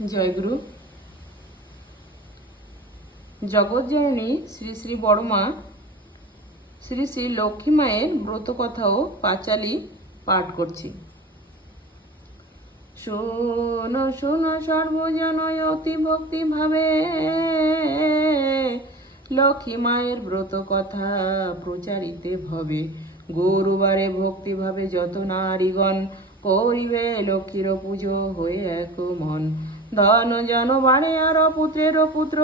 জয়গুরু। জগৎজননী শ্রী শ্রী বড়মা শ্রী শ্রী লক্ষ্মী মায়ের ব্রত কথাও পাঁচালী পাঠ করছি। শোনো শোনো সর্বজন অতি ভক্তি ভাবে, লক্ষ্মী মায়ের ব্রত কথা প্রচারিতে ভবে। গুরুবারে ভক্তি ভাবে যত নারীগণ, করিবে লক্ষ্মীর পুজো হয়ে এক মন। ধন জন বাড়ে আর পুত্রের পুত্র,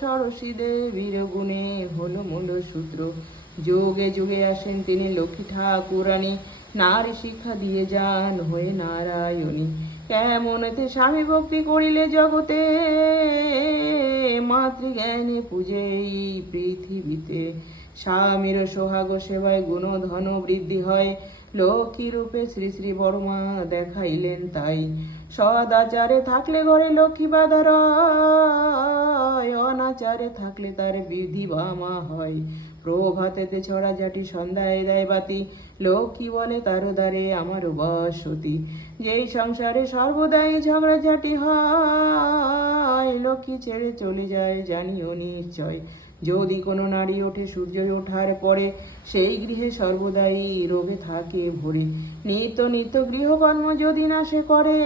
সরস্বতী দেবীর গুণে হলো মূল সূত্র। যুগে যুগে আসেন তিনি লক্ষ্মী ঠাকুরানী, নারী শিক্ষা দিয়ে যান হয়ে নারায়ণী। কেমনতে স্বামী ভক্তি করিলে জগতে, মাতৃজ্ঞানে পূজে এই পৃথিবীতে। স্বামীর সোহাগ সেবায় গুণ ধন বৃদ্ধি হয়, লক্ষ্মী রূপে শ্রী শ্রী বড়মা দেখাইলেন তাই। সদাচারে থাকলে ঘরে লক্ষ্মী বাধা রয়, অনাচারে থাকলে তার বিধি বামা হয়। প্রভাতেতে ছড়া ঝাঁটি সন্ধ্যায় দেয় বাতি, লক্ষ্মী বলে তার দ্বারে আমার বসতি। যেই সংসারে সর্বদাই ঝগড়াঝাটি হয়, লক্ষ্মী ছেড়ে চলে যায় জানিও নিশ্চয়। যদি কোনো নারী ওঠে সূর্য ওঠার পরে, সেই গৃহে সর্বদাই রোগে থাকে ভরে। নিত্য নিত্য গৃহকর্ম যদি না সে করে,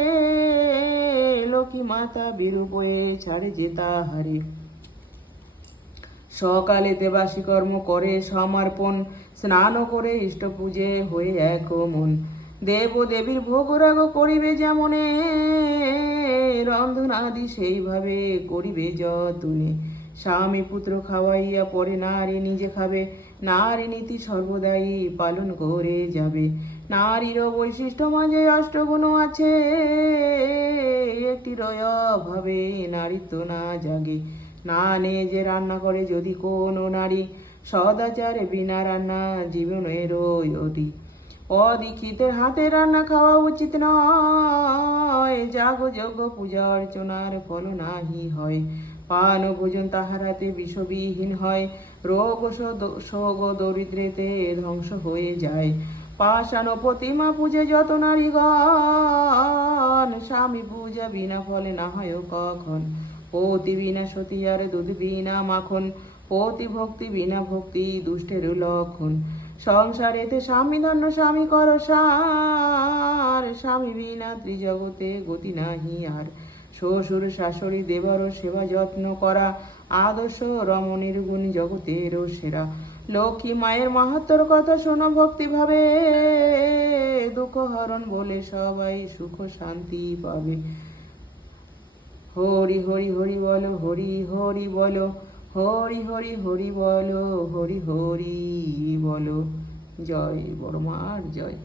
লক্ষ্মী মাতা বিরূপয়ে ছাড়ে যে তাহারে। সকালেতে বাসি কর্ম করে সমর্পণ, স্নান করে ইষ্ট পূজে হয়ে এক মন। দেব দেবীর ভোগ রাগ করিবে যেমনে, রন্ধনাদি সেইভাবে করিবে যতনে। স্বামী পুত্র খাওয়াইয়া পরে নারী নিজে খাবে, নারী নীতি সর্বদাই পালন করে যাবে। নারীরও বৈশিষ্ট্য মাঝে অষ্টগুণ আছে, একটি অভাবে নারীত্ব না জাগে। না নে যে রান্না করে যদি কোনো নারী, সদাচারে বিনা রান্না জীবনের অতি। অদীক্ষিতের হাতে রান্না খাওয়া উচিত নয়, যাগ যজ্ঞ পূজা অর্চনার ফল নাহি হয়। পান ভোজন তাহার হাতে বিষবিহীন হয়, রোগ শোক দরিদ্রেতে ধ্বংস হয়ে যায়। পাষাণ প্রতিমা পূজে যত নারীগণ, স্বামী পূজা বিনা ফলে না হয় কখন। পতি বিনা সতী আর দুধ বিনা মাখন, পতি ভক্তি বিনা ভক্তি দুষ্টের লক্ষণ। সংসারেতে স্বামী ধন্য স্বামী কর সার, স্বামী বিনা ত্রিজগতে গতি নাহি আর। শ্বশুর শাশুড়ি দেবর সেবা যত্ন করা, আদর্শ রমণীর গুণ জগতের সেরা। লক্ষ্মী মায়ের মাহাত্ম্যর কথা শোনো ভক্তি ভাবে, দুঃখ হরণ বলে সবাই সুখ শান্তি পাবে। হরি হরি হরি বলো, হরি হরি বলো, হরি হরি হরি বলো, হরি হরি বলো। জয় বড়মার জয়।